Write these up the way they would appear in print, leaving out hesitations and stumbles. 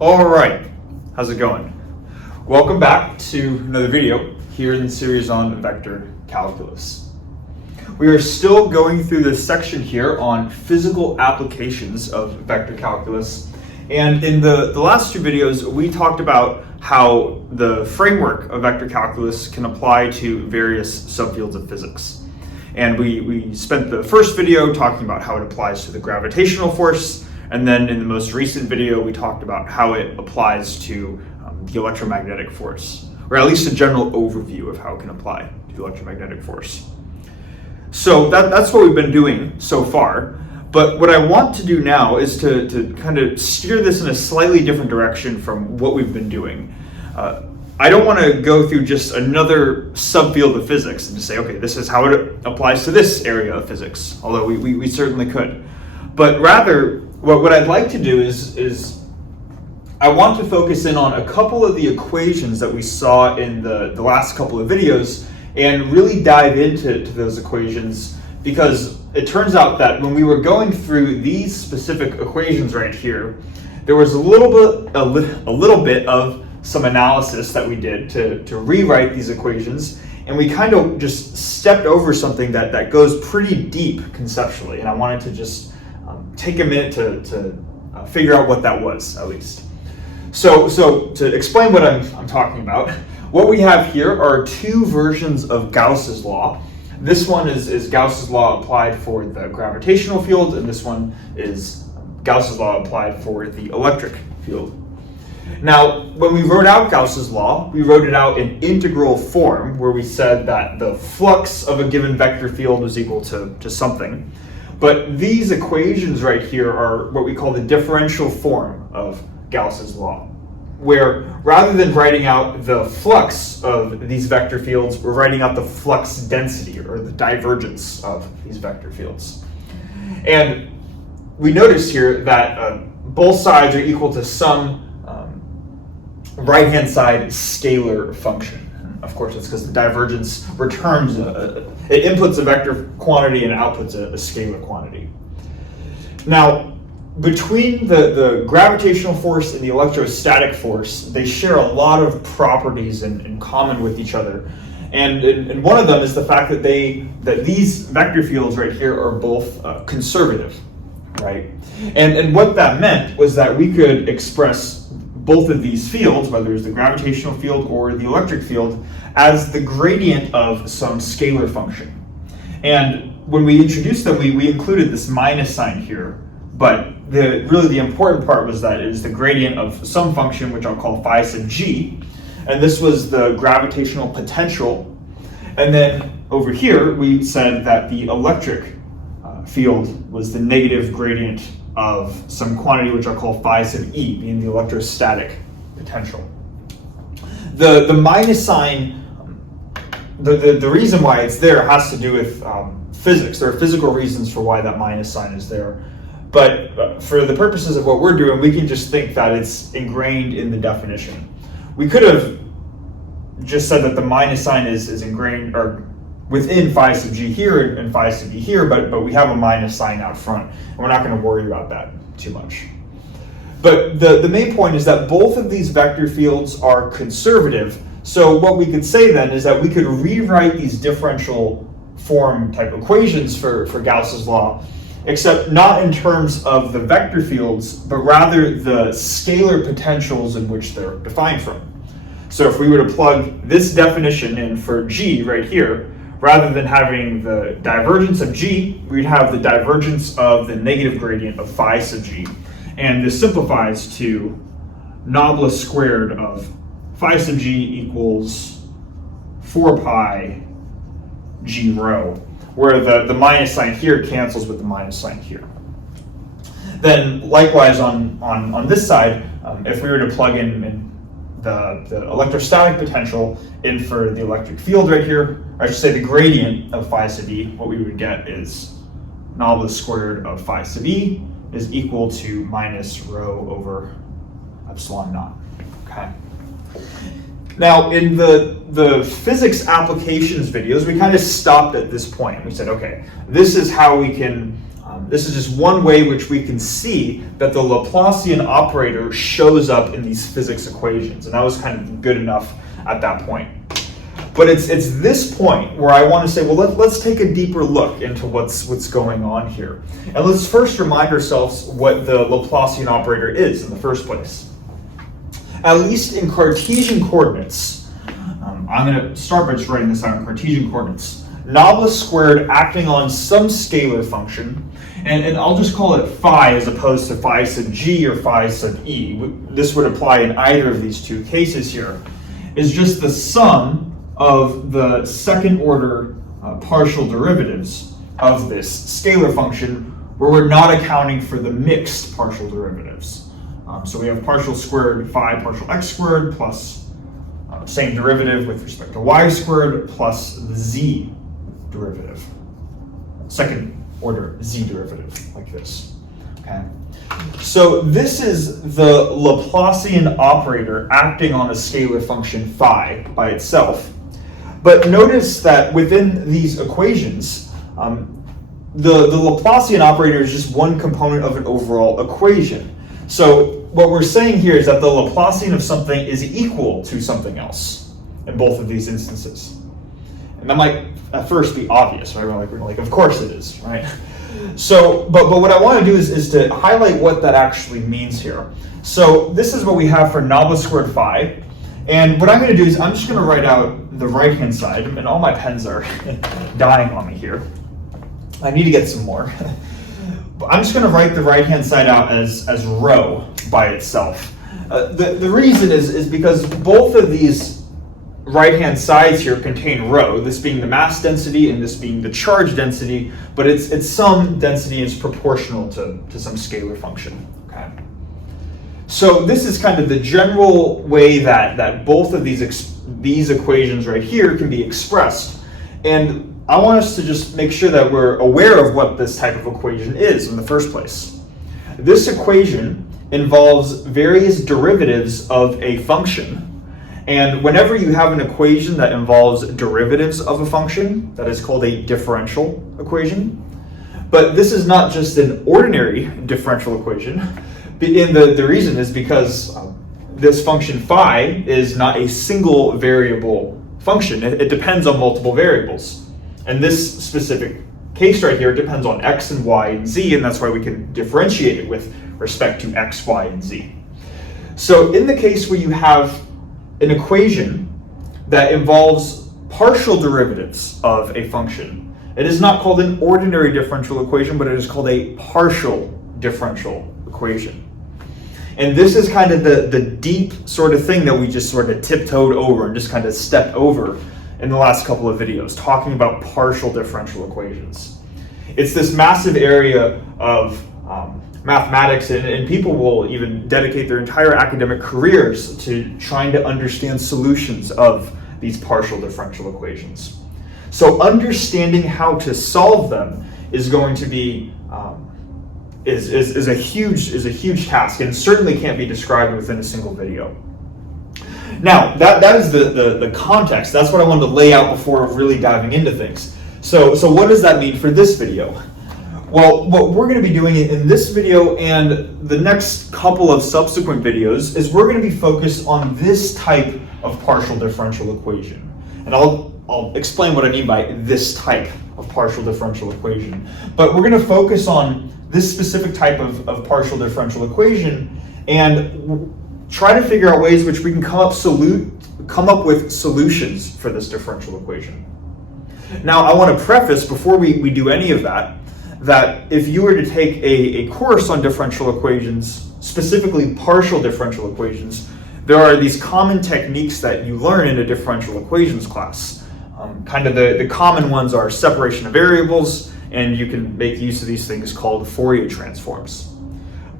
All right, how's it going? Welcome back to another video here in the series on vector calculus. We are still going through this section here on physical applications of vector calculus. And in the last two videos, we talked about how the framework of vector calculus can apply to various subfields of physics. And we spent the first video talking about how it applies to the gravitational force. And then in the most recent video, we talked about how it applies to the electromagnetic force, or at least a general overview of how it can apply to the electromagnetic force. So that's what we've been doing so far. But what I want to do now is to kind of steer this in a slightly different direction from what we've been doing. I don't want to go through just another subfield of physics and just say, okay, this is how it applies to this area of physics, although we certainly could. But rather, what I'd like to do is I want to focus in on a couple of the equations that we saw in the last couple of videos and really dive into those equations, because it turns out that when we were going through these specific equations right here, there was a little bit of some analysis that we did to rewrite these equations, and we kind of just stepped over something that goes pretty deep conceptually, and I wanted to just take a minute to figure out what that was, at least. So to explain what I'm talking about, what we have here are two versions of Gauss's law. This one is Gauss's law applied for the gravitational field, and this one is Gauss's law applied for the electric field. Now, when we wrote out Gauss's law, we wrote it out in integral form, where we said that the flux of a given vector field was equal to something. But these equations right here are what we call the differential form of Gauss's law, where rather than writing out the flux of these vector fields, we're writing out the flux density, or the divergence of these vector fields. And we notice here that both sides are equal to some right-hand side scalar function. Of course, it's because the divergence returns, it inputs a vector quantity and outputs a scalar quantity. Now, between the gravitational force and the electrostatic force, they share a lot of properties in common with each other. And one of them is the fact that these vector fields right here are both conservative, right? And what that meant was that we could express both of these fields, whether it's the gravitational field or the electric field, as the gradient of some scalar function. And when we introduced them, we included this minus sign here, but really the important part was that it is the gradient of some function, which I'll call phi sub g, and this was the gravitational potential. And then over here, we said that the electric field was the negative gradient of some quantity which I'll call phi sub e, being the electrostatic potential. The minus sign, the reason why it's there has to do with physics. There are physical reasons for why that minus sign is there. But for the purposes of what we're doing, we can just think that it's ingrained in the definition. We could have just said that the minus sign is ingrained or within phi sub g here and phi sub e here, but we have a minus sign out front, and we're not going to worry about that too much. But the main point is that both of these vector fields are conservative, so what we could say then is that we could rewrite these differential form type equations for Gauss's law, except not in terms of the vector fields, but rather the scalar potentials in which they're defined from. So if we were to plug this definition in for g right here, rather than having the divergence of g, we'd have the divergence of the negative gradient of phi sub g. And this simplifies to nobla squared of phi sub g equals 4 pi g rho, where the minus sign here cancels with the minus sign here. Then likewise on this side, if we were to plug in the electrostatic potential in for the electric field right here, or I should say the gradient of phi sub e, what we would get is nobla squared of phi sub e is equal to minus rho over epsilon naught. Okay. Now, in the physics applications videos, we kind of stopped at this point. We said, okay, this is how we can This is just one way which we can see that the Laplacian operator shows up in these physics equations, and that was kind of good enough at that point. But it's this point where I want to say, well, let's take a deeper look into what's going on here. And let's first remind ourselves what the Laplacian operator is in the first place. At least in Cartesian coordinates, I'm going to start by just writing this out in Cartesian coordinates. Nabla squared acting on some scalar function, and I'll just call it phi as opposed to phi sub g or phi sub e. This would apply in either of these two cases here, is just the sum of the second order partial derivatives of this scalar function where we're not accounting for the mixed partial derivatives. So we have partial squared phi partial x squared plus same derivative with respect to y squared plus the z derivative. Second order z derivative like this. Okay. So this is the Laplacian operator acting on a scalar function phi by itself. But notice that within these equations, the Laplacian operator is just one component of an overall equation. So what we're saying here is that the Laplacian of something is equal to something else in both of these instances. And that might at first be obvious, right? We're like, of course it is, right? So, but what I want to do is to highlight what that actually means here. So this is what we have for Nabla squared phi. And what I'm going to do is I'm just going to write out the right-hand side, and all my pens are dying on me here. I need to get some more. But I'm just going to write the right-hand side out as rho by itself. The reason is because both of these right-hand sides here contain rho, this being the mass density and this being the charge density, but it's some density and it's proportional to some scalar function. Okay. So this is kind of the general way that both of these equations right here can be expressed. And I want us to just make sure that we're aware of what this type of equation is in the first place. This equation involves various derivatives of a function. And whenever you have an equation that involves derivatives of a function, that is called a differential equation. But this is not just an ordinary differential equation. And the reason is because this function phi is not a single variable function. It depends on multiple variables. And this specific case right here depends on x and y and z, and that's why we can differentiate it with respect to x, y, and z. So in the case where you have an equation that involves partial derivatives of a function, it is not called an ordinary differential equation, but it is called a partial differential equation. And this is kind of the deep sort of thing that we just sort of tiptoed over and just kind of stepped over in the last couple of videos, talking about partial differential equations. It's this massive area of mathematics, and people will even dedicate their entire academic careers to trying to understand solutions of these partial differential equations. So understanding how to solve them is going to be is a huge task, and certainly can't be described within a single video. Now that is the context. That's what I wanted to lay out before really diving into things. So what does that mean for this video? Well, what we're going to be doing in this video and the next couple of subsequent videos is we're going to be focused on this type of partial differential equation. And I'll explain what I mean by this type of partial differential equation. But we're going to focus on this specific type of partial differential equation and try to figure out ways which we can come up with solutions for this differential equation. Now, I want to preface before we do any of that if you were to take a course on differential equations, specifically partial differential equations, there are these common techniques that you learn in a differential equations class. Kind of the common ones are separation of variables, and you can make use of these things called Fourier transforms.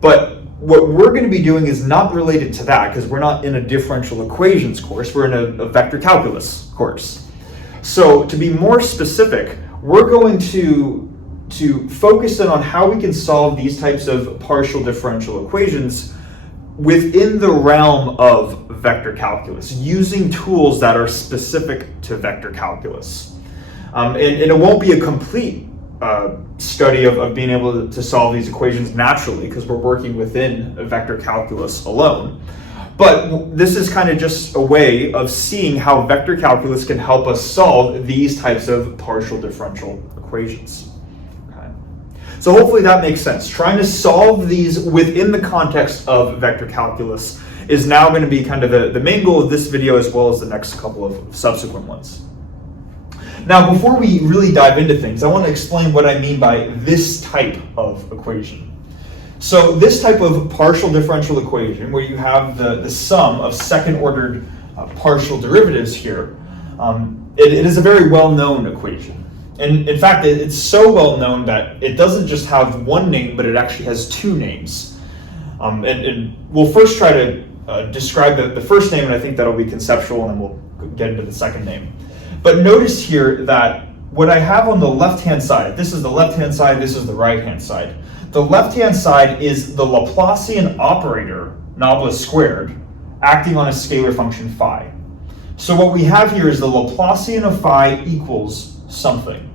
But what we're going to be doing is not related to that, because we're not in a differential equations course, we're in a vector calculus course. So to be more specific, we're going to focus in on how we can solve these types of partial differential equations within the realm of vector calculus, using tools that are specific to vector calculus. And it won't be a complete study of being able to solve these equations naturally, because we're working within a vector calculus alone. But this is kind of just a way of seeing how vector calculus can help us solve these types of partial differential equations. Okay. So hopefully that makes sense. Trying to solve these within the context of vector calculus is now going to be kind of the main goal of this video, as well as the next couple of subsequent ones. Now, before we really dive into things, I want to explain what I mean by this type of equation. So this type of partial differential equation, where you have the sum of second-ordered partial derivatives here, it is a very well-known equation. And in fact, it's so well-known that it doesn't just have one name, but it actually has two names. And we'll first try to describe the first name, and I think that'll be conceptual, and then we'll get into the second name. But notice here that what I have on the left-hand side, this is the left-hand side, this is the right-hand side. The left-hand side is the Laplacian operator, noblesse squared, acting on a scalar function phi. So what we have here is the Laplacian of phi equals something.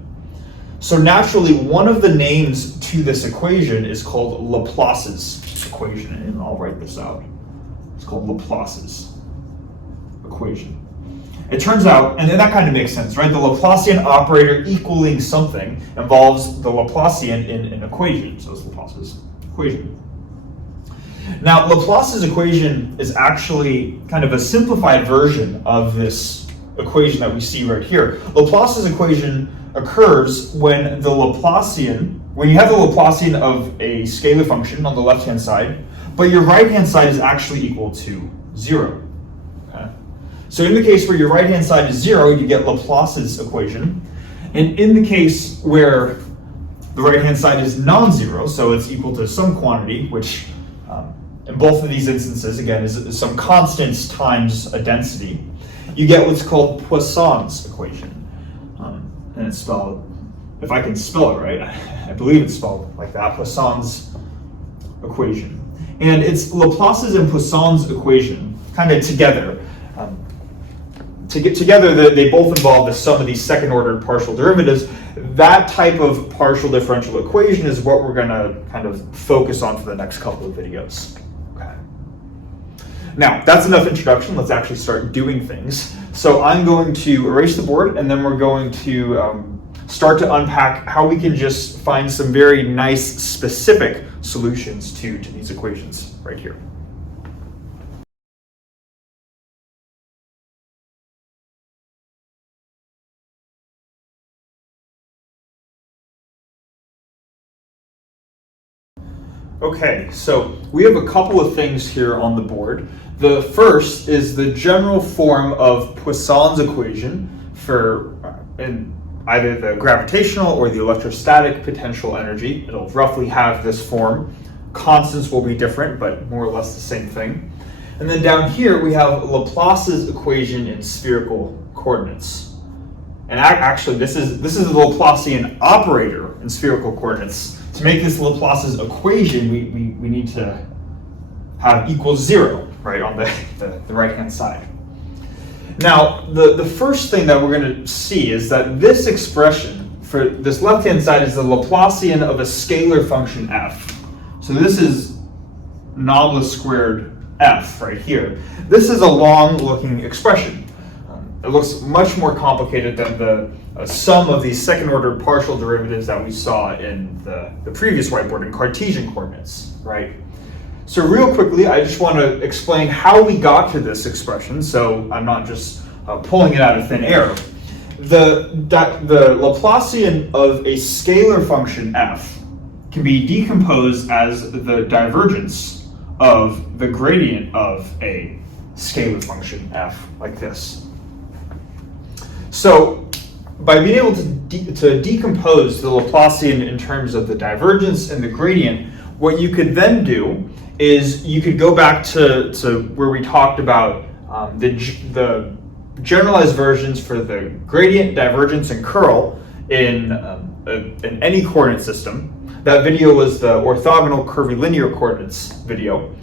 So naturally, one of the names to this equation is called Laplace's equation, and I'll write this out. It's called Laplace's equation. It turns out, and that kind of makes sense, right? The Laplacian operator equaling something involves the Laplacian in an equation, so it's Laplace's equation. Now, Laplace's equation is actually kind of a simplified version of this equation that we see right here. Laplace's equation occurs when you have the Laplacian of a scalar function on the left-hand side, but your right-hand side is actually equal to 0. So in the case where your right-hand side is 0, you get Laplace's equation. And in the case where the right-hand side is non-zero, so it's equal to some quantity, which in both of these instances, again, is some constants times a density, you get what's called Poisson's equation. And it's spelled, if I can spell it right, I believe it's spelled like that, Poisson's equation. And it's Laplace's and Poisson's equation kind of together. Together, they both involve the sum of these second-ordered partial derivatives. That type of partial differential equation is what we're going to kind of focus on for the next couple of videos. Okay. Now, that's enough introduction. Let's actually start doing things. So I'm going to erase the board, and then we're going to start to unpack how we can just find some very nice, specific solutions to these equations right here. Okay, so we have a couple of things here on the board. The first is the general form of Poisson's equation for in either the gravitational or the electrostatic potential energy. It'll roughly have this form. Constants will be different, but more or less the same thing. And then down here we have Laplace's equation in spherical coordinates. And actually, this is the Laplacian operator in spherical coordinates. To make this Laplace's equation, we need to have equals 0, right, on the right-hand side. Now, the first thing that we're going to see is that this expression for this left-hand side is the Laplacian of a scalar function f. So this is noblesse squared f right here. This is a long-looking expression. It looks much more complicated than the sum of these second-order partial derivatives that we saw in the previous whiteboard in Cartesian coordinates, right? So real quickly, I just want to explain how we got to this expression, so I'm not just pulling it out of thin air. The Laplacian of a scalar function f can be decomposed as the divergence of the gradient of a scalar function f, like this. So by being able to decompose the Laplacian in terms of the divergence and the gradient, what you could then do is you could go back to where we talked about the generalized versions for the gradient, divergence, and curl in any coordinate system. That video was the orthogonal curvilinear coordinates video.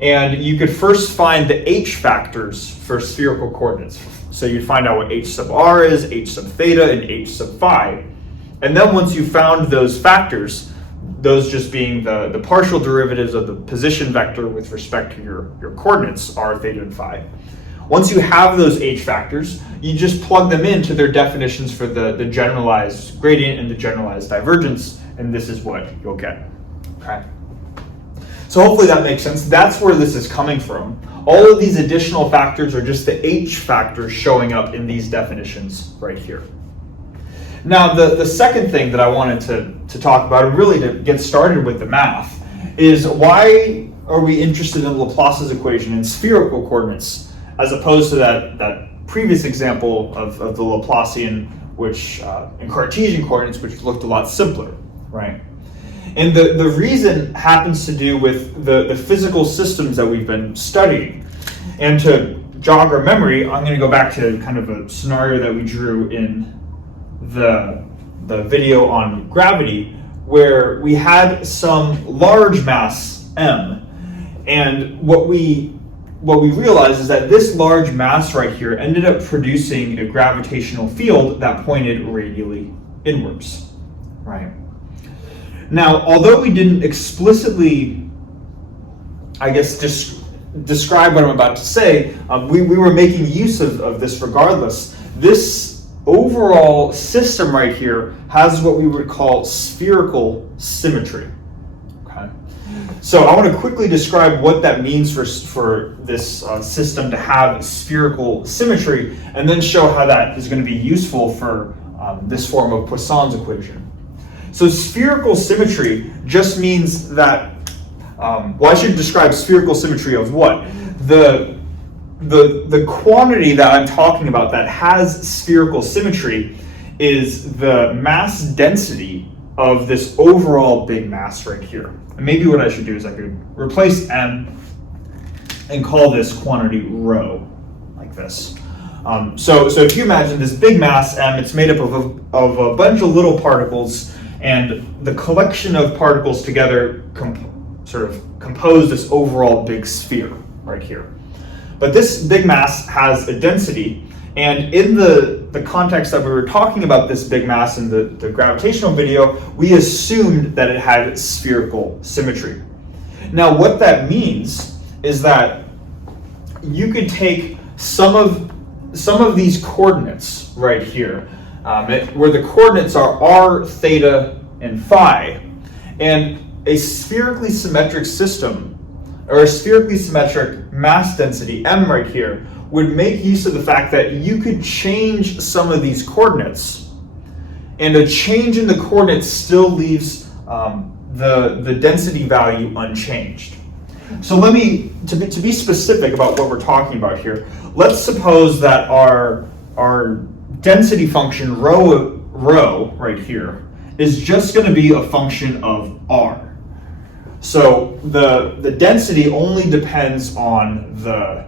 And you could first find the h factors for spherical coordinates. So you'd find out what h sub r is, h sub theta, and h sub phi. And then once you found those factors, those just being the partial derivatives of the position vector with respect to your coordinates, r, theta, and phi. Once you have those h factors, you just plug them into their definitions for the generalized gradient and the generalized divergence, and this is what you'll get. Okay. So hopefully that makes sense. That's where this is coming from. All of these additional factors are just the h factors showing up in these definitions right here. Now, the second thing that I wanted to talk about, and really to get started with the math, is why are we interested in Laplace's equation in spherical coordinates, as opposed to that previous example of the Laplacian, which in Cartesian coordinates, which looked a lot simpler, right? And the reason happens to do with the physical systems that we've been studying. And to jog our memory, I'm going to go back to kind of a scenario that we drew in the video on gravity, where we had some large mass m, and what we realized is that this large mass right here ended up producing a gravitational field that pointed radially inwards, right? Now, although we didn't explicitly, I guess, describe what I'm about to say, we were making use of this regardless. This overall system right here has what we would call spherical symmetry. Okay. So I want to quickly describe what that means for this system to have spherical symmetry, and then show how that is going to be useful for this form of Poisson's equation. So spherical symmetry just means that, well, I should describe spherical symmetry of what? The quantity that I'm talking about that has spherical symmetry is the mass density of this overall big mass right here. And maybe what I should do is I could replace m and call this quantity rho, like this. So if you imagine this big mass m, it's made up of a bunch of little particles, and the collection of particles together sort of compose this overall big sphere right here. But this big mass has a density, and in the context that we were talking about this big mass in the gravitational video, we assumed that it had spherical symmetry. Now what that means is that you could take some of these coordinates right here, where the coordinates are r, theta, and phi, and a spherically symmetric system, or a spherically symmetric mass density m right here, would make use of the fact that you could change some of these coordinates, and a change in the coordinates still leaves the density value unchanged. So let me, to be specific about what we're talking about here, let's suppose that our density function rho right here is just going to be a function of r. So the density only depends on the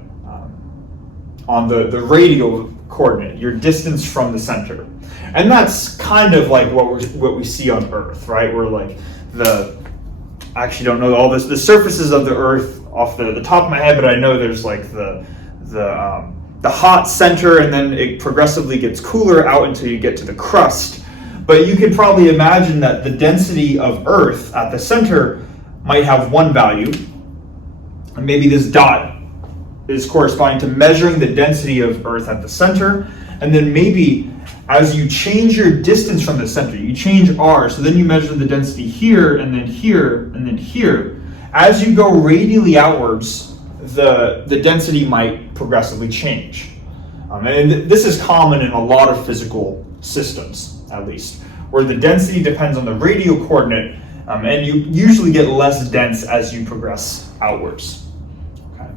radial coordinate, your distance from the center, and that's kind of like what we see on Earth, right? We're like I actually don't know all the surfaces of the Earth off the top of my head, but I know there's like the hot center, and then it progressively gets cooler out until you get to the crust. But you could probably imagine that the density of Earth at the center might have one value, and maybe this dot is corresponding to measuring the density of Earth at the center, and then maybe as you change your distance from the center, you change r, so then you measure the density here, and then here, and then here. As you go radially outwards, the density might progressively change. And this is common in a lot of physical systems, at least, where the density depends on the radial coordinate, and you usually get less dense as you progress outwards. Okay.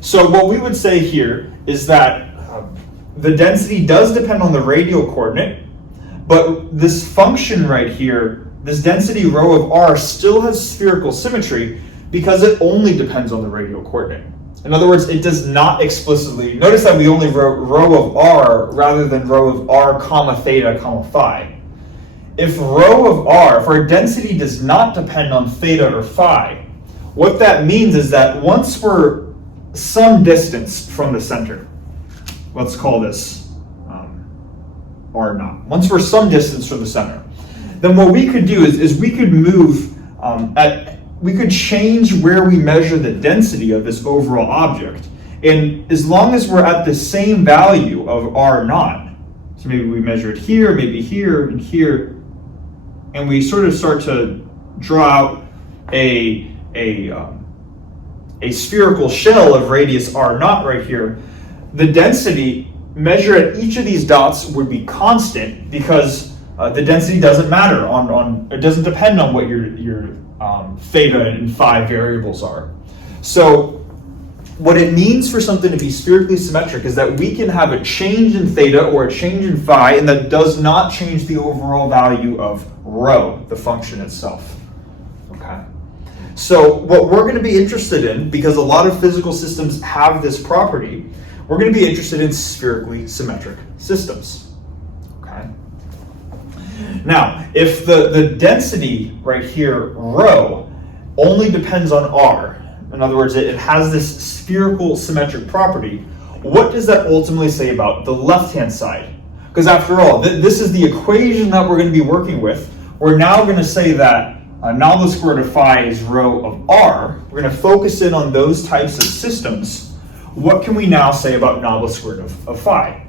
So what we would say here is that the density does depend on the radial coordinate, but this function right here, this density rho of r, still has spherical symmetry because it only depends on the radial coordinate. In other words, it does not explicitly, notice that we only wrote rho of r rather than rho of r comma theta comma phi. If rho of r, if our density does not depend on theta or phi, what that means is that once we're some distance from the center, let's call this r naught. Once we're some distance from the center, then what we could do is we could move, we could change where we measure the density of this overall object. And as long as we're at the same value of R naught, so maybe we measure it here, maybe here, and here, and we sort of start to draw out a spherical shell of radius R naught right here, the density measured at each of these dots would be constant because the density doesn't matter it doesn't depend on what your theta and phi variables are. So what it means for something to be spherically symmetric is that we can have a change in theta or a change in phi, and that does not change the overall value of rho, the function itself. Okay. So what we're going to be interested in, because a lot of physical systems have this property, we're going to be interested in spherically symmetric systems. Okay. Now, if the density right here, rho, only depends on R, in other words, it has this spherical symmetric property, what does that ultimately say about the left-hand side? Because after all, this is the equation that we're going to be working with. We're now going to say that nabla squared of phi is rho of R. We're going to focus in on those types of systems. What can we now say about nabla squared of phi?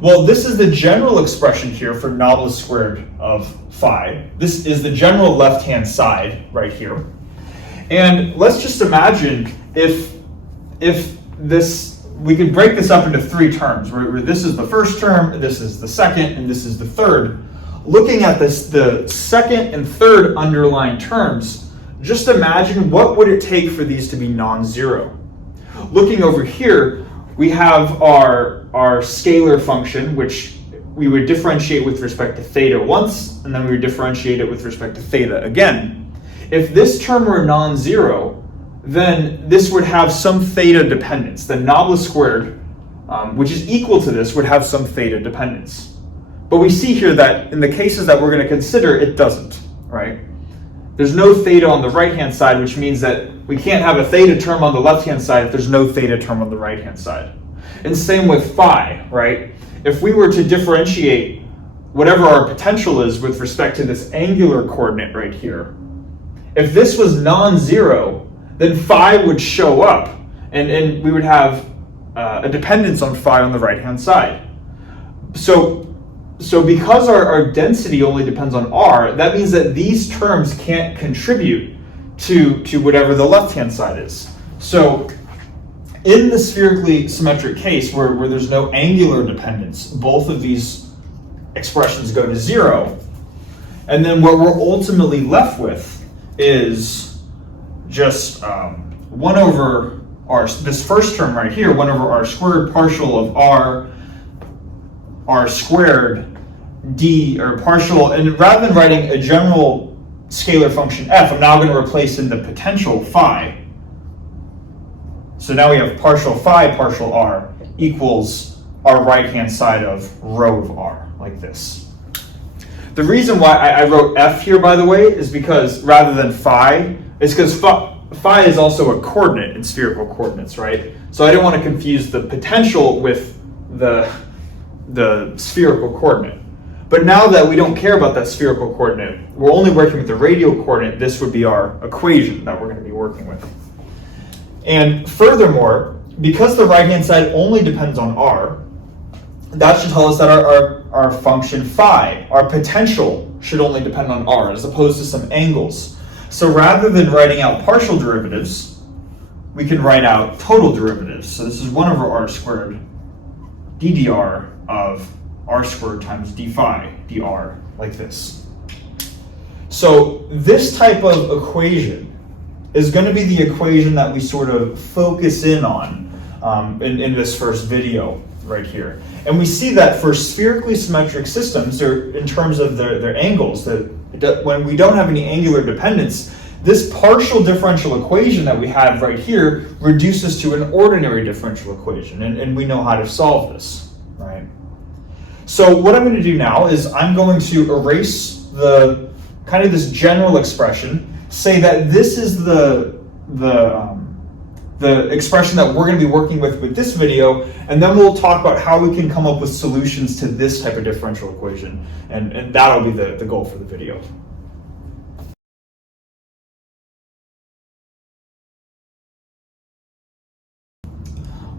Well, this is the general expression here for nabla squared of phi. This is the general left-hand side right here. And let's just imagine if this, we could break this up into three terms, where this is the first term, this is the second, and this is the third. Looking at this, the second and third underlying terms, just imagine what would it take for these to be non-zero. Looking over here, we have our scalar function, which we would differentiate with respect to theta once, and then we would differentiate it with respect to theta again. If this term were non-zero, then this would have some theta dependence. The nabla squared, which is equal to this, would have some theta dependence. But we see here that in the cases that we're going to consider, it doesn't, right? There's no theta on the right-hand side, which means that we can't have a theta term on the left-hand side if there's no theta term on the right-hand side. And same with phi, right? If we were to differentiate whatever our potential is with respect to this angular coordinate right here, if this was non-zero, then phi would show up, and we would have a dependence on phi on the right-hand side. So because our density only depends on R, that means that these terms can't contribute to whatever the left-hand side is. So in the spherically symmetric case where there's no angular dependence, both of these expressions go to zero, and then what we're ultimately left with is just 1 over r, this first term right here, 1 over r squared partial of r squared d, or partial, and rather than writing a general scalar function f, I'm now going to replace in the potential phi. So now we have partial phi partial r equals our right-hand side of rho of r, like this. The reason why I wrote f here, by the way, is because rather than phi, it's because phi is also a coordinate in spherical coordinates, right? So I didn't want to confuse the potential with the spherical coordinate. But now that we don't care about that spherical coordinate, we're only working with the radial coordinate, this would be our equation that we're going to be working with. And furthermore, because the right-hand side only depends on r, that should tell us that our function phi, our potential, should only depend on r, as opposed to some angles. So rather than writing out partial derivatives, we can write out total derivatives. So this is 1 over r squared ddr of r squared times d phi dr, like this. So this type of equation is going to be the equation that we sort of focus in on in this first video right here. And we see that for spherically symmetric systems, or in terms of their angles, that when we don't have any angular dependence, this partial differential equation that we have right here reduces to an ordinary differential equation, and we know how to solve this, right? So what I'm going to do now is I'm going to erase the kind of this general expression, say that this is the the expression that we're going to be working with this video, and then we'll talk about how we can come up with solutions to this type of differential equation, and that'll be the goal for the video.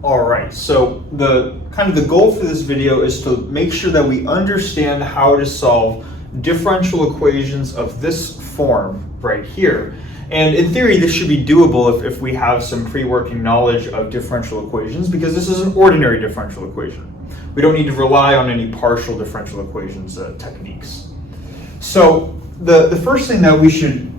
All right, so the goal for this video is to make sure that we understand how to solve differential equations of this form right here. And in theory, this should be doable if we have some pre-working knowledge of differential equations, because this is an ordinary differential equation. We don't need to rely on any partial differential equations techniques. So the first thing that we should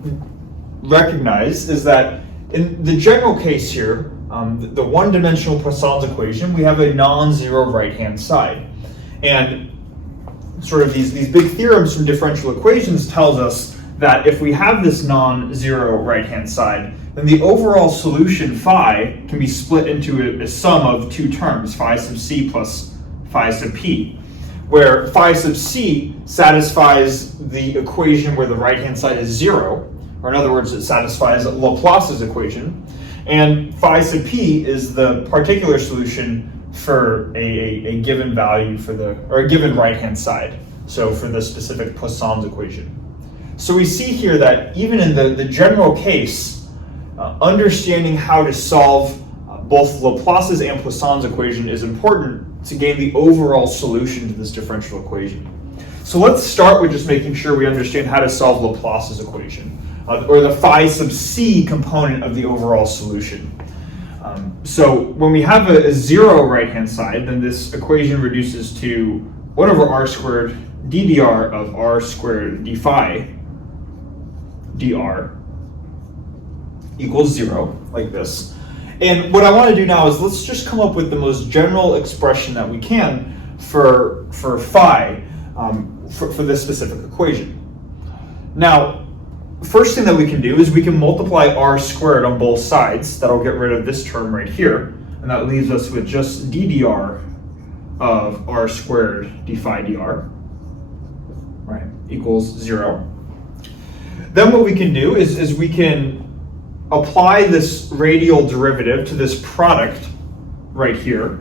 recognize is that in the general case here, the one-dimensional Poisson's equation, we have a non-zero right-hand side. And sort of these big theorems from differential equations tells us that if we have this non-zero right-hand side, then the overall solution phi can be split into a sum of two terms, phi sub c plus phi sub p, where phi sub c satisfies the equation where the right-hand side is 0, or in other words, it satisfies Laplace's equation, and phi sub p is the particular solution for a given value or a given right-hand side, so for the specific Poisson's equation. So we see here that even in the general case, understanding how to solve both Laplace's and Poisson's equation is important to gain the overall solution to this differential equation. So let's start with just making sure we understand how to solve Laplace's equation, or the phi sub c component of the overall solution. So when we have a 0 right-hand side, then this equation reduces to 1 over r squared ddr of r squared d phi dr equals 0, like this. And what I want to do now is let's just come up with the most general expression that we can for phi for this specific equation. Now, first thing that we can do is we can multiply r squared on both sides. That'll get rid of this term right here, and that leaves us with just ddr of r squared d phi dr, right, equals 0. Then what we can do is we can apply this radial derivative to this product right here,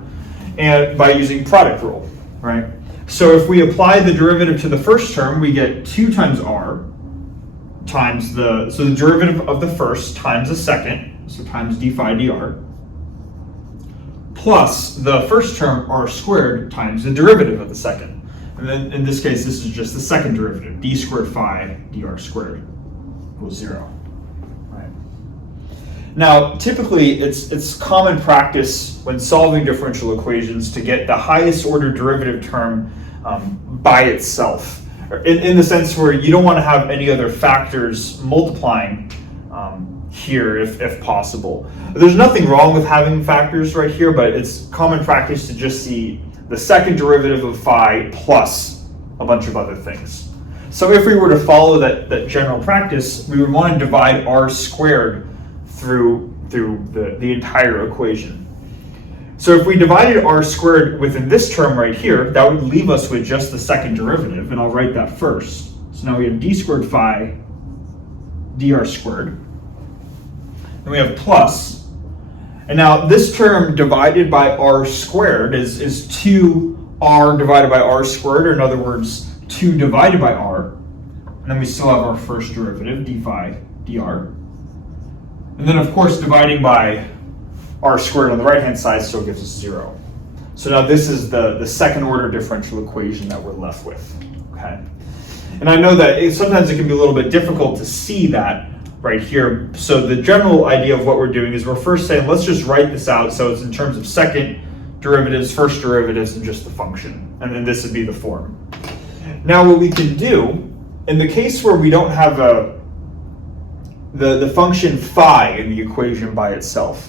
and by using product rule, right? So if we apply the derivative to the first term, we get 2 times r times the derivative of the first times the second, so times d phi dr, plus the first term r squared times the derivative of the second. And then in this case, this is just the second derivative, d squared phi dr squared equals 0. Right. Now, typically, it's common practice when solving differential equations to get the highest order derivative term by itself, in the sense where you don't want to have any other factors multiplying here if possible. There's nothing wrong with having factors right here, but it's common practice to just see the second derivative of phi plus a bunch of other things. So if we were to follow that general practice, we would want to divide r squared through the entire equation. So if we divided r squared within this term right here, that would leave us with just the second derivative, and I'll write that first. So now we have d squared phi dr squared. Then we have plus. And now this term divided by r squared is 2r divided by r squared, or in other words, 2 divided by r. And then we still have our first derivative, d phi dr. And then, of course, dividing by r squared on the right-hand side still gives us 0. So now this is the second order differential equation that we're left with, okay? And I know that sometimes it can be a little bit difficult to see that right here. So the general idea of what we're doing is we're first saying, let's just write this out so it's in terms of second derivatives, first derivatives, and just the function. And then this would be the form. Now what we can do, in the case where we don't have the function phi in the equation by itself,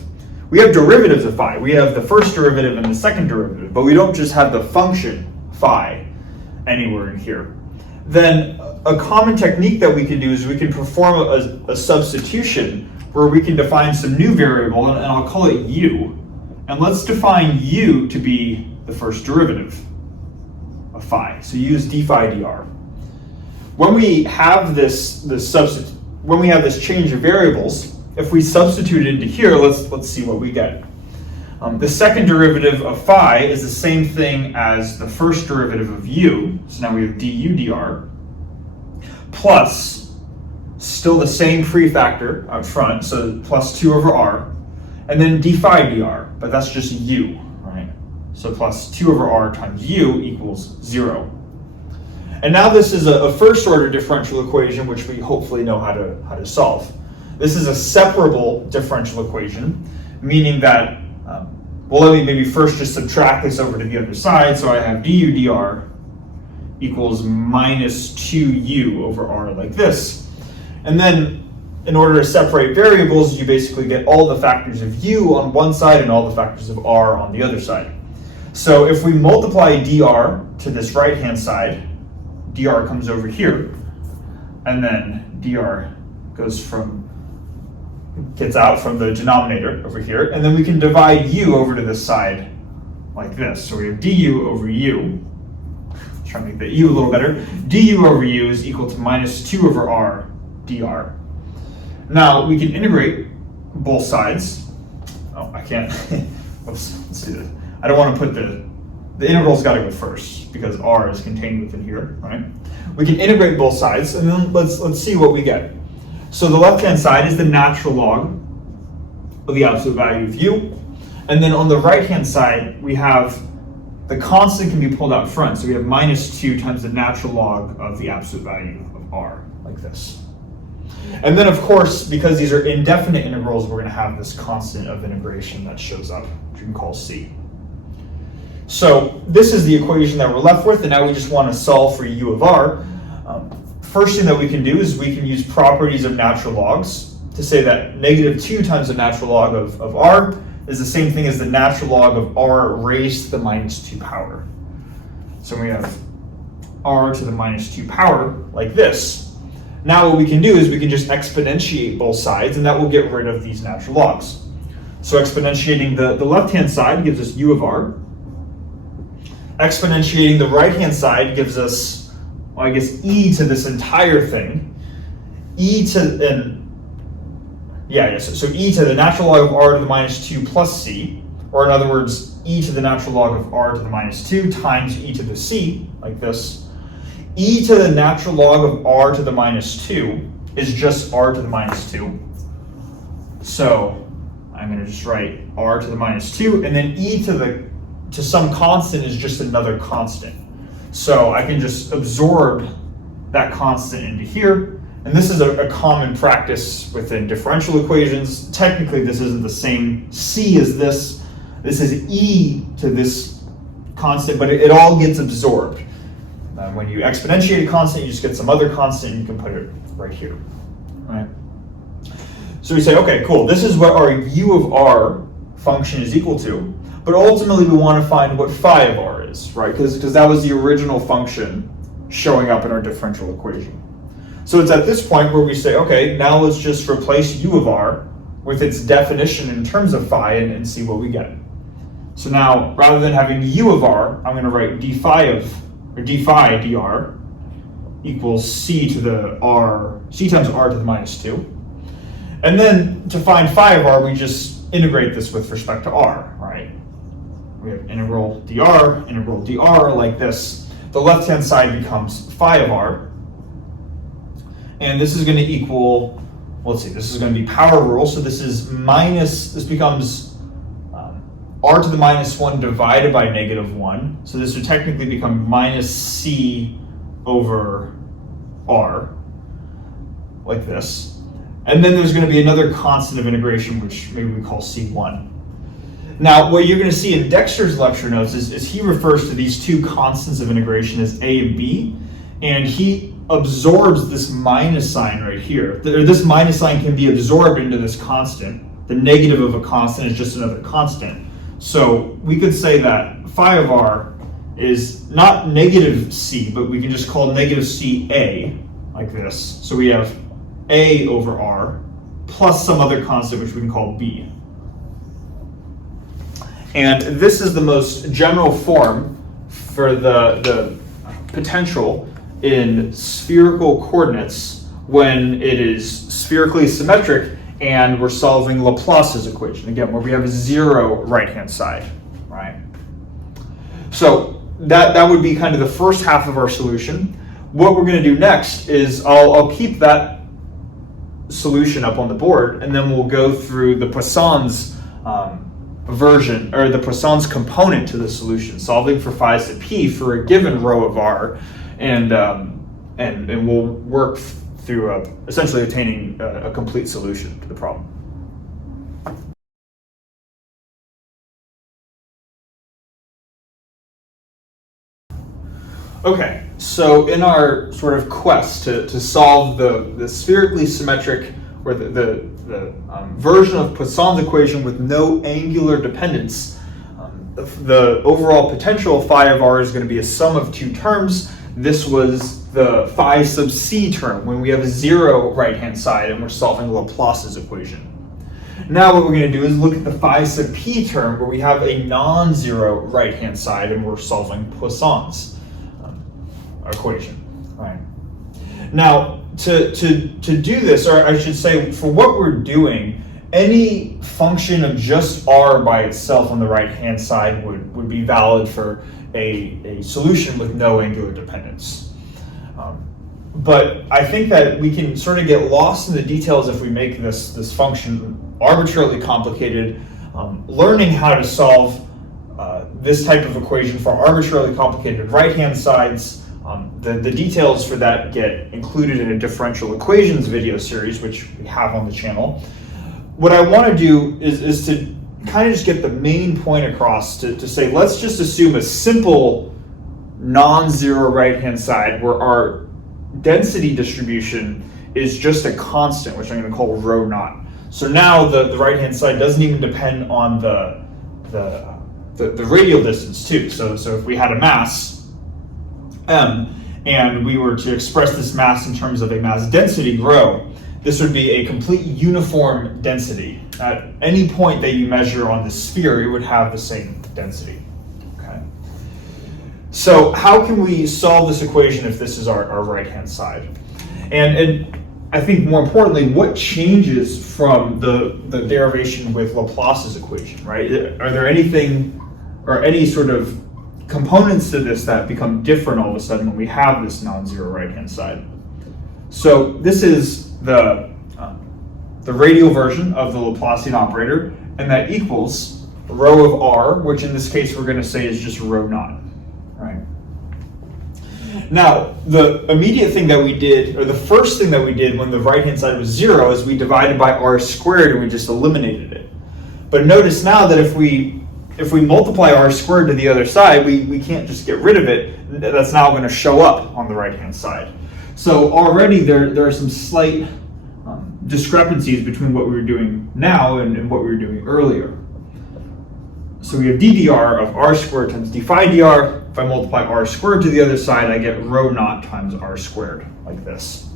we have derivatives of phi. We have the first derivative and the second derivative, but we don't just have the function phi anywhere in here. Then a common technique that we can do is we can perform a substitution where we can define some new variable, and I'll call it u. And let's define u to be the first derivative of phi. So use d phi dr. When we have this change of variables, if we substitute it into here, let's see what we get. The second derivative of phi is the same thing as the first derivative of u. So now we have du dr plus still the same prefactor out front, so plus 2 over r, and then d phi dr, but that's just u, right? So plus 2 over r times u equals 0. And now this is a first order differential equation which we hopefully know how to solve. This is a separable differential equation, meaning that, well, let me maybe first just subtract this over to the other side. So I have du dr equals minus 2u over r like this. And then in order to separate variables, you basically get all the factors of u on one side and all the factors of r on the other side. So if we multiply dr to this right-hand side, dr comes over here, and then dr gets out from the denominator over here, and then we can divide u over to this side like this. So we have du over u, trying to make that u a little better, du over u is equal to minus 2 over r dr. Now we can integrate both sides. Oh, I can't. Let's do this. I don't want to put the integral's got to go first because r is contained within here, right? We can integrate both sides, and then let's see what we get. So the left-hand side is the natural log of the absolute value of u, and then on the right-hand side we have the constant can be pulled out front, so we have minus 2 times the natural log of the absolute value of r, like this. And then of course, because these are indefinite integrals, we're going to have this constant of integration that shows up, which we can call c. So this is the equation that we're left with, and now we just want to solve for u of r. First thing that we can do is we can use properties of natural logs to say that negative 2 times the natural log of r is the same thing as the natural log of r raised to the minus 2 power. So we have r to the minus 2 power like this. Now what we can do is we can just exponentiate both sides, and that will get rid of these natural logs. So exponentiating the left-hand side gives us u of r. Exponentiating the right-hand side gives us, well, I guess, e to this entire thing. So e to the natural log of r to the minus 2 plus c, or in other words, e to the natural log of r to the minus 2 times e to the c, like this. E to the natural log of r to the minus 2 is just r to the minus 2. So I'm going to just write r to the minus 2, and then e to some constant is just another constant. So I can just absorb that constant into here. And this is a common practice within differential equations. Technically, this isn't the same c as this. This is e to this constant, but it all gets absorbed. When you exponentiate a constant, you just get some other constant, and you can put it right here. Right? So we say, okay, cool. This is what our u of r function is equal to. But ultimately, we want to find what phi of r is, right? Because that was the original function showing up in our differential equation. So it's at this point where we say, okay, now let's just replace u of r with its definition in terms of phi and see what we get. So now, rather than having u of r, I'm going to write d phi dr equals c times r to the minus 2. And then to find phi of r, we just integrate this with respect to r, right? We have integral dr like this. The left-hand side becomes phi of r. And this is going to equal, let's see, this is going to be power rule. So this becomes r to the minus 1 divided by negative 1. So this would technically become minus c over r, like this. And then there's going to be another constant of integration, which maybe we call c1. Now, what you're going to see in Dexter's lecture notes is he refers to these two constants of integration as a and b, and he absorbs this minus sign right here. This minus sign can be absorbed into this constant. The negative of a constant is just another constant. So we could say that phi of r is not negative c, but we can just call negative c a, like this. So we have a over r plus some other constant, which we can call b. And this is the most general form for the potential in spherical coordinates when it is spherically symmetric and we're solving Laplace's equation, again, where we have a 0 right-hand side, right? So that would be kind of the first half of our solution. What we're going to do next is I'll keep that solution up on the board, and then we'll go through the Poisson's version, or the Poisson's component to the solution, solving for phi sub p for a given rho of R, and we'll work through essentially attaining a complete solution to the problem. Okay, so in our sort of quest to solve the spherically symmetric, or the version of Poisson's equation with no angular dependence, the overall potential phi of R is going to be a sum of two terms. This was the phi sub c term when we have a 0 right-hand side and we're solving Laplace's equation. Now what we're going to do is look at the phi sub p term where we have a non-zero right-hand side and we're solving Poisson's equation. Right. Now, to do this, or I should say, for what we're doing, any function of just R by itself on the right-hand side would be valid for a solution with no angular dependence. But I think that we can sort of get lost in the details if we make this function arbitrarily complicated. Learning how to solve this type of equation for arbitrarily complicated right-hand sides, the details for that get included in a differential equations video series, which we have on the channel. What I want to do is to kind of just get the main point across to say, let's just assume a simple non-zero right-hand side where our density distribution is just a constant, which I'm going to call rho naught. So now the right-hand side doesn't even depend on the radial distance too. So if we had a mass m, and we were to express this mass in terms of a mass density rho, this would be a complete uniform density. At any point that you measure on the sphere, it would have the same density. Okay. So how can we solve this equation if this is our right-hand side? And I think more importantly, what changes from the derivation with Laplace's equation, right? Are there anything or any sort of components to this that become different all of a sudden when we have this non-zero right-hand side? So this is the radial version of the Laplacian operator, and that equals rho of R, which in this case we're going to say is just rho naught, right? Now, the immediate thing that we did, or the first thing that we did when the right-hand side was 0, is we divided by R squared and we just eliminated it. But notice now that if we multiply R squared to the other side, we can't just get rid of it. That's now going to show up on the right-hand side. So already there are some slight discrepancies between what we were doing now and what we were doing earlier. So we have ddr of R squared times d phi dr. If I multiply R squared to the other side, I get rho naught times R squared, like this.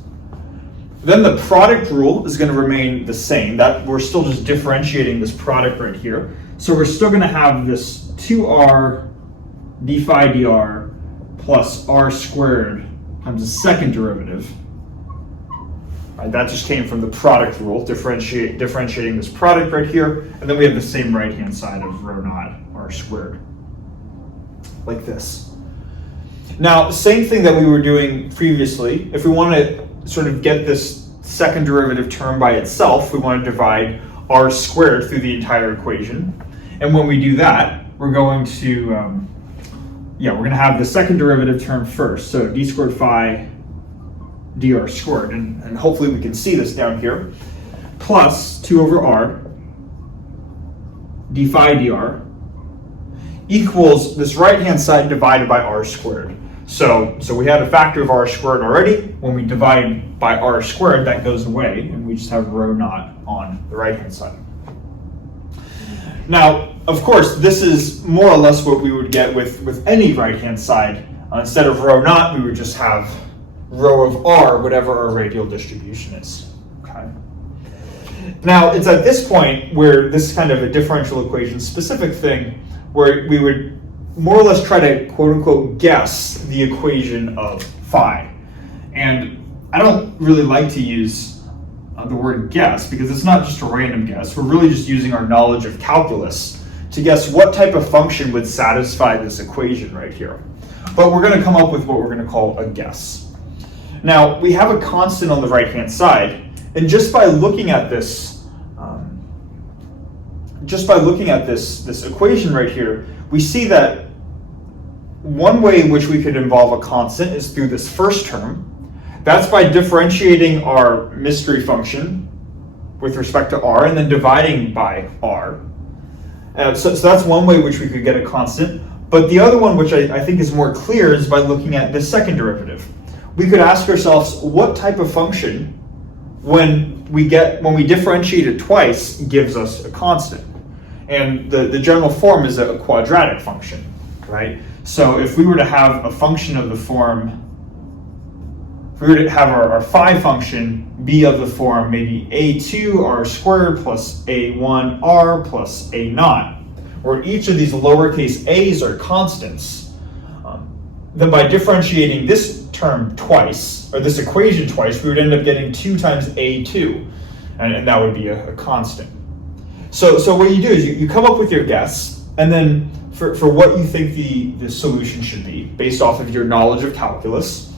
Then the product rule is going to remain the same. That we're still just differentiating this product right here. So we're still going to have this 2r d phi dr plus R squared times the second derivative. Right, that just came from the product rule, differentiating this product right here, and then we have the same right-hand side of rho naught R squared, like this. Now, same thing that we were doing previously. If we want to sort of get this second derivative term by itself, we want to divide R squared through the entire equation. And when we do that, we're going to, we're going to have the second derivative term first. So d squared phi dr squared, and hopefully we can see this down here, plus 2 over r d phi dr equals this right-hand side divided by R squared. So we had a factor of R squared already. When we divide by R squared, that goes away, and we just have rho naught on the right-hand side. Now, of course, this is more or less what we would get with any right-hand side. Instead of rho naught, we would just have rho of R, whatever our radial distribution is. Okay. Now, it's at this point where this is kind of a differential equation specific thing, where we would more or less try to quote-unquote guess the equation of phi. And I don't really like to use the word guess, because it's not just a random guess. We're really just using our knowledge of calculus to guess what type of function would satisfy this equation right here. But we're going to come up with what we're going to call a guess. Now, we have a constant on the right-hand side, and just by looking at this, this equation right here, we see that one way in which we could involve a constant is through this first term. That's by differentiating our mystery function with respect to r and then dividing by r. So that's one way in which we could get a constant. But the other one, which I think is more clear, is by looking at the second derivative. We could ask ourselves what type of function, when we differentiate it twice, gives us a constant. And the general form is a quadratic function, right? So if we were to have a function of the form, if we were to have our phi function be of the form maybe a2r squared plus a1r plus a naught, where each of these lowercase a's are constants, then by differentiating this term twice, or this equation twice, we would end up getting 2 times a2, and that would be a constant. So what you do is you come up with your guess, and then for what you think the solution should be, based off of your knowledge of calculus.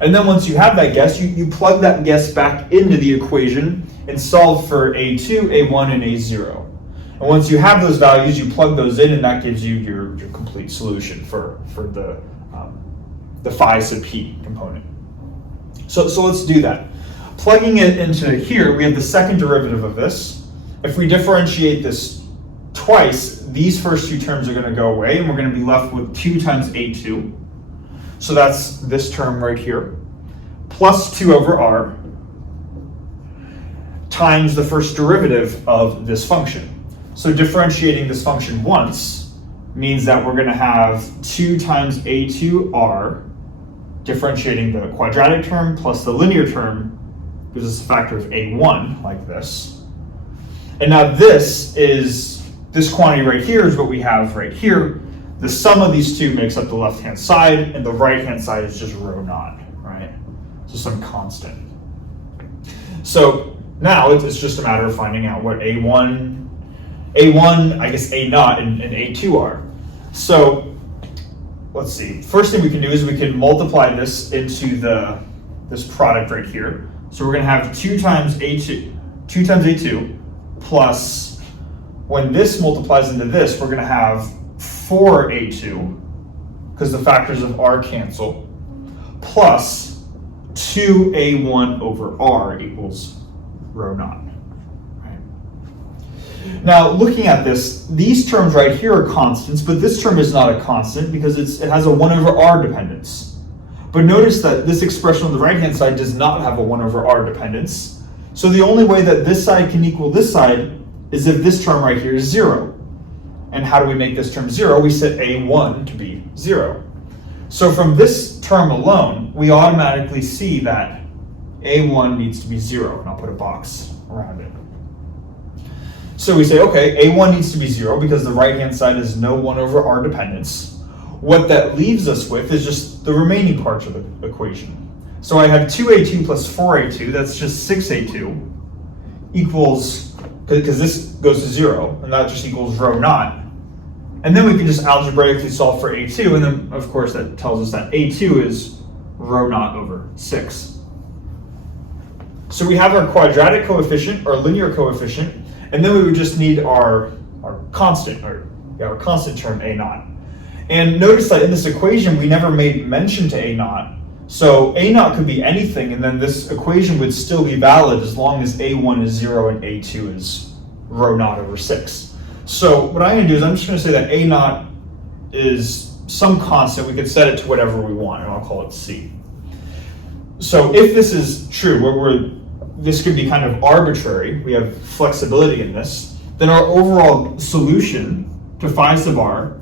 And then once you have that guess, you plug that guess back into the equation and solve for a2, a1, and a0. And once you have those values, you plug those in, and that gives you your complete solution for the phi sub p component. So let's do that. Plugging it into here, we have the second derivative of this. If we differentiate this twice, these first two terms are going to go away, and we're going to be left with 2 times a2. So that's this term right here, plus 2 over r, times the first derivative of this function. So differentiating this function once means that we're going to have 2 times a2r, differentiating the quadratic term plus the linear term gives us a factor of a1, like this. And now this quantity right here is what we have right here. The sum of these two makes up the left-hand side, and the right-hand side is just rho naught, right? So some constant. So now it's just a matter of finding out what a1, I guess a naught, and a2 are. So let's see. First thing we can do is we can multiply this into this product right here. So we're going to have 2 times a2 plus, when this multiplies into this, we're going to have 4a2, because the factors of r cancel, plus 2a1 over r equals rho naught. Right? Now, looking at this, these terms right here are constants, but this term is not a constant because it has a 1 over r dependence. But notice that this expression on the right-hand side does not have a 1 over r dependence. So the only way that this side can equal this side is if this term right here is 0. And how do we make this term 0? We set a1 to be 0. So from this term alone, we automatically see that a1 needs to be 0. And I'll put a box around it. So we say, okay, a1 needs to be 0 because the right-hand side has no 1 over r dependence. What that leaves us with is just the remaining parts of the equation. So I have 2a2 plus 4a2, that's just 6a2, equals, because this goes to 0, and that just equals rho naught. And then we can just algebraically solve for a2, and then, of course, that tells us that a2 is rho naught over 6. So we have our quadratic coefficient, our linear coefficient, and then we would just need our constant, our constant term a naught. And notice that in this equation, we never made mention to a naught. So a naught could be anything, and then this equation would still be valid as long as a1 is 0 and a2 is rho naught over 6. So what I'm going to do is I'm just going to say that a naught is some constant. We could set it to whatever we want, and I'll call it c. So if this is true, this could be kind of arbitrary, we have flexibility in this, then our overall solution to phi sub r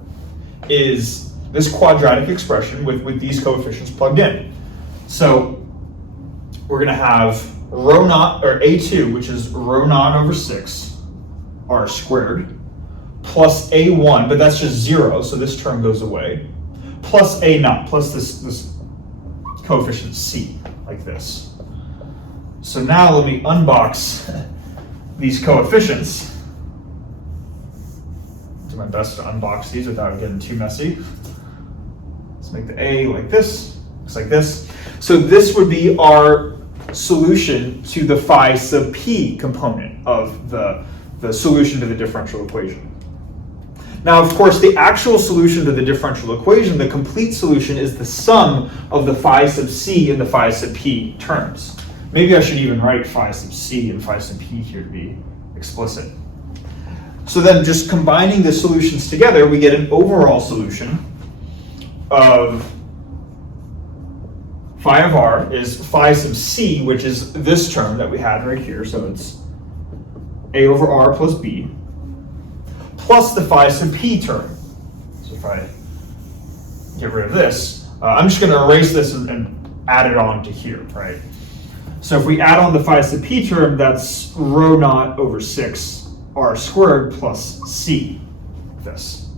is this quadratic expression with these coefficients plugged in. So we're going to have rho naught, or a2, which is rho naught over 6 r squared, plus a1, but that's just 0, so this term goes away, plus a naught, plus this coefficient c, like this. So now let me unbox these coefficients. Do my best to unbox these without getting too messy. Let's make the A like this, looks like this. So this would be our solution to the phi sub p component of the solution to the differential equation. Now, of course, the actual solution to the differential equation, the complete solution, is the sum of the phi sub c and the phi sub p terms. Maybe I should even write phi sub c and phi sub p here to be explicit. So then just combining the solutions together, we get an overall solution of phi of r is phi sub c, which is this term that we had right here. So it's a over r plus b, plus the phi sub p term. So if I get rid of this, I'm just going to erase this and add it on to here, right? So if we add on the phi sub p term, that's rho naught over 6 r squared plus c, this.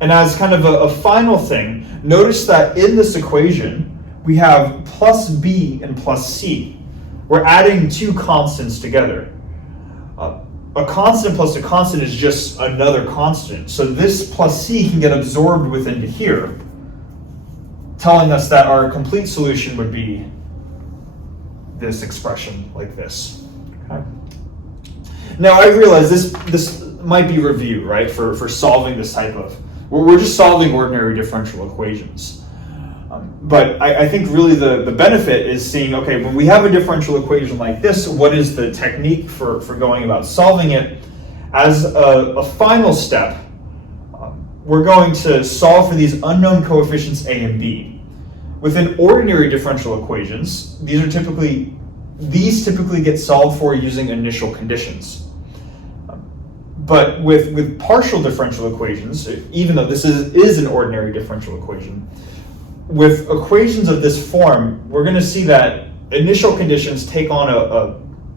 And as kind of a final thing, notice that in this equation, we have plus b and plus c. We're adding two constants together. A constant plus a constant is just another constant. So this plus c can get absorbed within here, telling us that our complete solution would be this expression like this. Okay. Now I realize this might be review, right, for solving this type of, we're just solving ordinary differential equations. But I think really the benefit is seeing, okay, when we have a differential equation like this, what is the technique for going about solving it? As a final step, we're going to solve for these unknown coefficients a and b. Within ordinary differential equations, these typically get solved for using initial conditions. But with partial differential equations, even though this is an ordinary differential equation, with equations of this form, we're going to see that initial conditions take on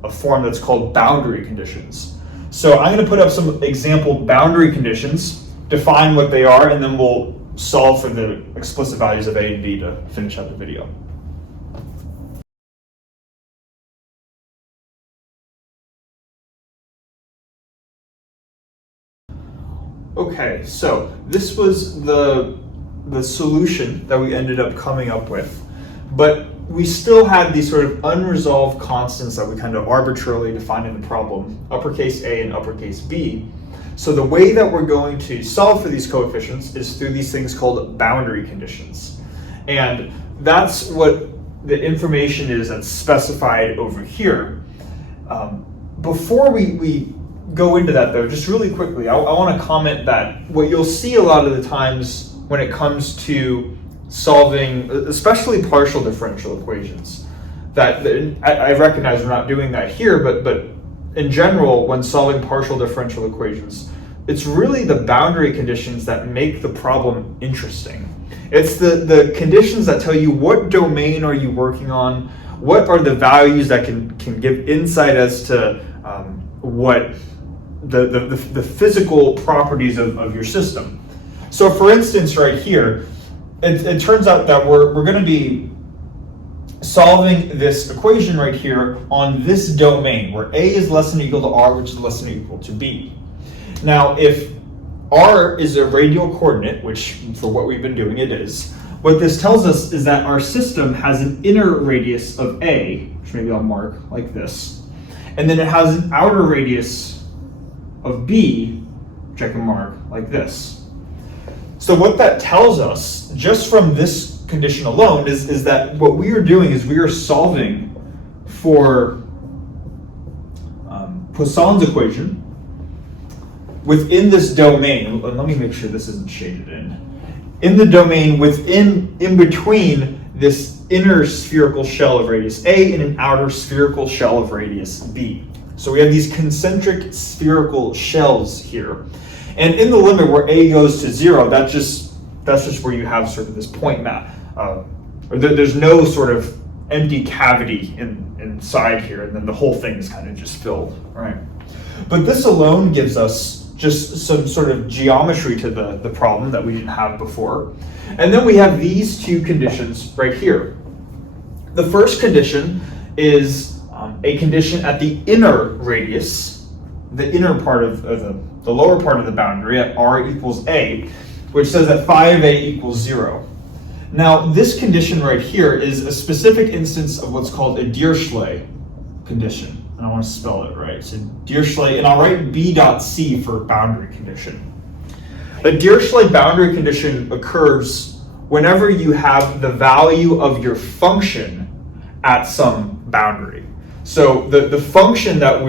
a form that's called boundary conditions. So I'm going to put up some example boundary conditions, define what they are, and then we'll solve for the explicit values of a and b to finish up the video. Okay, so this was the solution that we ended up coming up with, but we still had these sort of unresolved constants that we kind of arbitrarily defined in the problem, uppercase A and uppercase B. So the way that we're going to solve for these coefficients is through these things called boundary conditions. And that's what the information is that's specified over here. Before we go into that though, just really quickly, I want to comment that what you'll see a lot of the times when it comes to solving, especially partial differential equations, that I recognize we're not doing that here, but in general, when solving partial differential equations, it's really the boundary conditions that make the problem interesting. It's the conditions that tell you what domain are you working on, what are the values that can give insight as to what the physical properties of your system. So for instance, right here, it turns out that we're going to be solving this equation right here on this domain where a is less than or equal to r, which is less than or equal to b. Now, if r is a radial coordinate, which for what we've been doing it is, what this tells us is that our system has an inner radius of a, which maybe I'll mark like this, and then it has an outer radius of b, which I can mark like this. So what that tells us, just from this condition alone, is that what we are doing is we are solving for Poisson's equation within this domain. Let me make sure this isn't shaded in the domain in between this inner spherical shell of radius A and an outer spherical shell of radius B. So we have these concentric spherical shells here. And in the limit where a goes to 0, that's just where you have sort of this point map. There's no sort of empty cavity inside here, and then the whole thing is kind of just filled, right? But this alone gives us just some sort of geometry to the problem that we didn't have before. And then we have these two conditions right here. The first condition is a condition at the inner radius, the inner part of the lower part of the boundary at r equals a, which says that phi of a equals 0. Now, this condition right here is a specific instance of what's called a Dirichlet condition. And I want to spell it right. So Dirichlet, and I'll write B dot C for boundary condition. A Dirichlet boundary condition occurs whenever you have the value of your function at some boundary. So the function that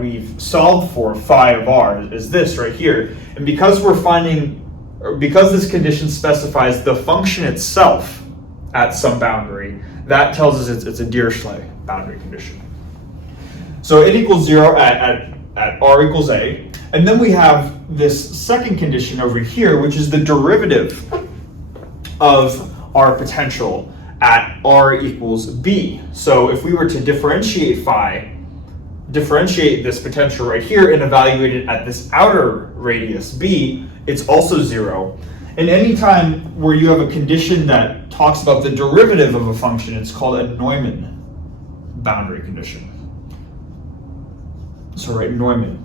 we've solved for, phi of r, is this right here. And because because this condition specifies the function itself at some boundary, that tells us it's a Dirichlet boundary condition. So it equals 0 at r equals a. And then we have this second condition over here, which is the derivative of our potential at r equals b. So if we were to differentiate this potential right here and evaluate it at this outer radius b, it's also 0. And any time where you have a condition that talks about the derivative of a function, it's called a Neumann boundary condition. So write Neumann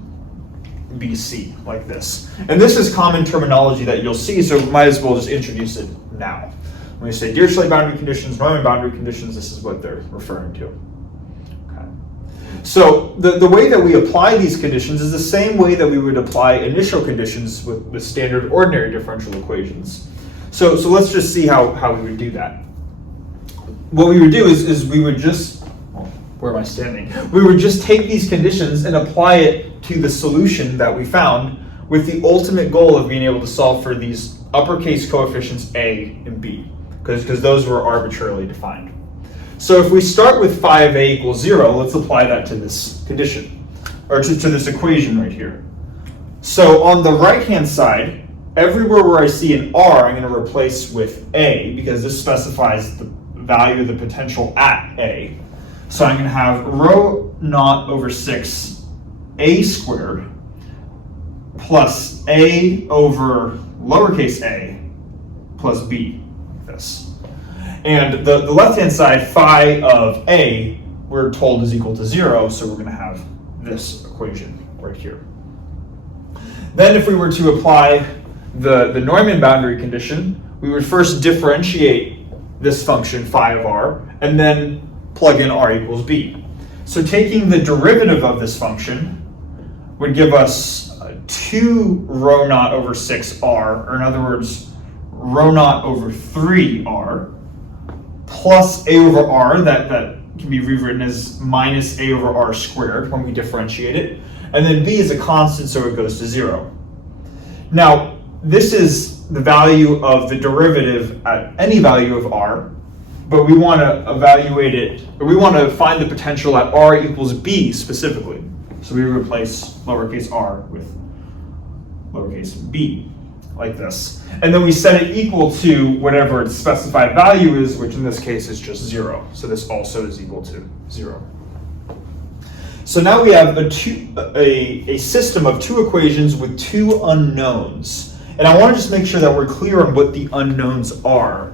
BC like this. And this is common terminology that you'll see, so might as well just introduce it now. When we say Dirichlet boundary conditions, Neumann boundary conditions, this is what they're referring to. So the way that we apply these conditions is the same way that we would apply initial conditions with standard ordinary differential equations. So let's just see how we would do that. What we would do is we would just, where am I standing? We would just take these conditions and apply it to the solution that we found with the ultimate goal of being able to solve for these uppercase coefficients a and b, because those were arbitrarily defined. So if we start with phi of a equals 0, let's apply that to this condition, or to this equation right here. So on the right-hand side, everywhere where I see an r, I'm going to replace with a, because this specifies the value of the potential at a. So I'm going to have rho naught over 6 a squared plus a over lowercase a plus b, like this. And the left-hand side, phi of a, we're told is equal to 0, so we're going to have this equation right here. Then if we were to apply the Neumann boundary condition, we would first differentiate this function, phi of r, and then plug in r equals b. So taking the derivative of this function would give us 2 rho naught over 6r, or in other words, rho naught over 3r, plus a over r, that can be rewritten as minus a over r squared when we differentiate it. And then b is a constant, so it goes to 0. Now, this is the value of the derivative at any value of r, but we want to evaluate it, or we want to find the potential at r equals b specifically. So we replace lowercase r with lowercase b, like this. And then we set it equal to whatever its specified value is, which in this case is just 0. So this also is equal to 0. So now we have a system of two equations with two unknowns. And I want to just make sure that we're clear on what the unknowns are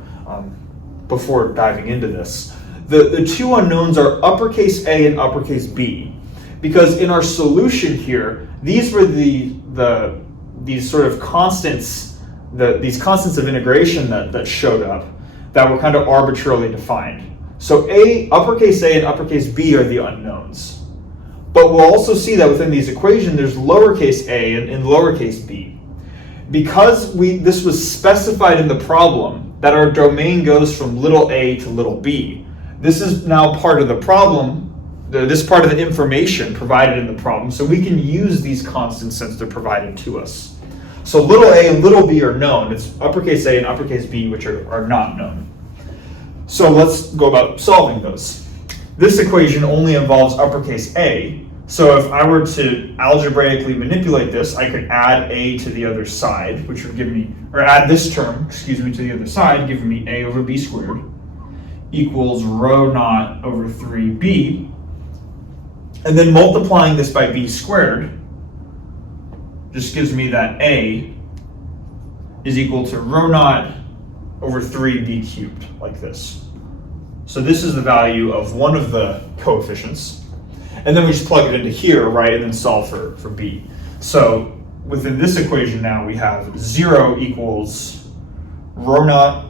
before diving into this. The two unknowns are uppercase A and uppercase B. Because in our solution here, these were these sort of constants, these constants of integration that showed up that were kind of arbitrarily defined. So uppercase A and uppercase B are the unknowns. But we'll also see that within these equations, there's lowercase a and lowercase b. Because this was specified in the problem that our domain goes from little a to little b, this is now part of the problem, this part of the information provided in the problem, so we can use these constants since they're provided to us. So little a and little b are known. It's uppercase A and uppercase B which are not known. So let's go about solving those. This equation only involves uppercase A. So if I were to algebraically manipulate this, I could add a to the other side, which would give me, or add this term, to the other side, giving me a over b squared equals rho naught over 3b. And then multiplying this by b squared just gives me that a is equal to rho naught over 3b cubed, like this. So this is the value of one of the coefficients. And then we just plug it into here, right, and then solve for b. So within this equation now, we have 0 equals rho naught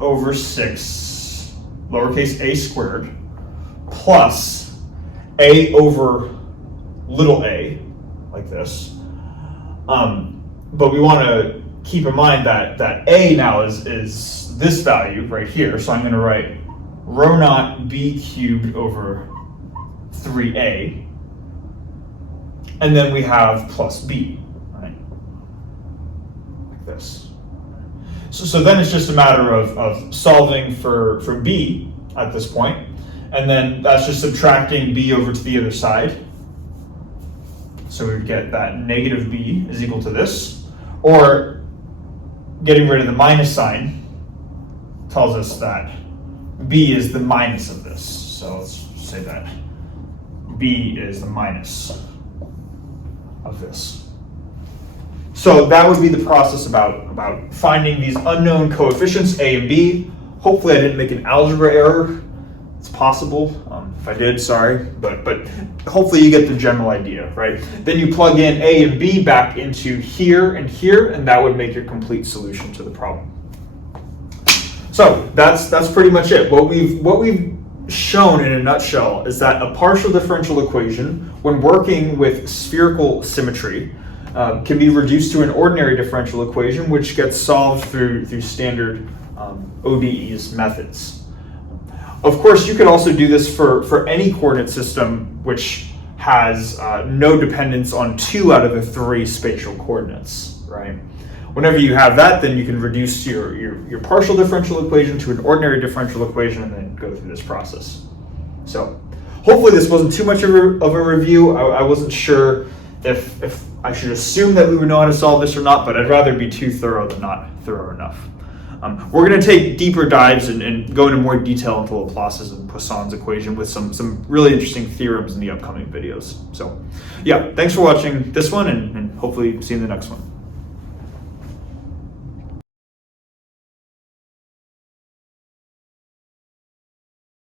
over 6 lowercase a squared plus a over little a, like this. But we want to keep in mind that a now is this value right here. So I'm going to write rho naught b cubed over 3a. And then we have plus b, right? Like this. So then it's just a matter of solving for b at this point. And then that's just subtracting b over to the other side. So we would get that negative b is equal to this. Or getting rid of the minus sign tells us that b is the minus of this. So let's say that b is the minus of this. So that would be the process about finding these unknown coefficients, a and b. Hopefully I didn't make an algebra error. It's possible. If I did, sorry. But hopefully you get the general idea, right? Then you plug in a and b back into here, and that would make your complete solution to the problem. So that's pretty much it. What we've shown in a nutshell is that a partial differential equation, when working with spherical symmetry, can be reduced to an ordinary differential equation, which gets solved through standard ODE's methods. Of course, you could also do this for any coordinate system which has no dependence on 2 out of the 3 spatial coordinates, right? Whenever you have that, then you can reduce your partial differential equation to an ordinary differential equation and then go through this process. So hopefully this wasn't too much of a review. I wasn't sure if I should assume that we would know how to solve this or not, but I'd rather be too thorough than not thorough enough. We're going to take deeper dives and go into more detail into Laplace's and Poisson's equation with some really interesting theorems in the upcoming videos. So yeah, thanks for watching this one, and hopefully see you in the next one.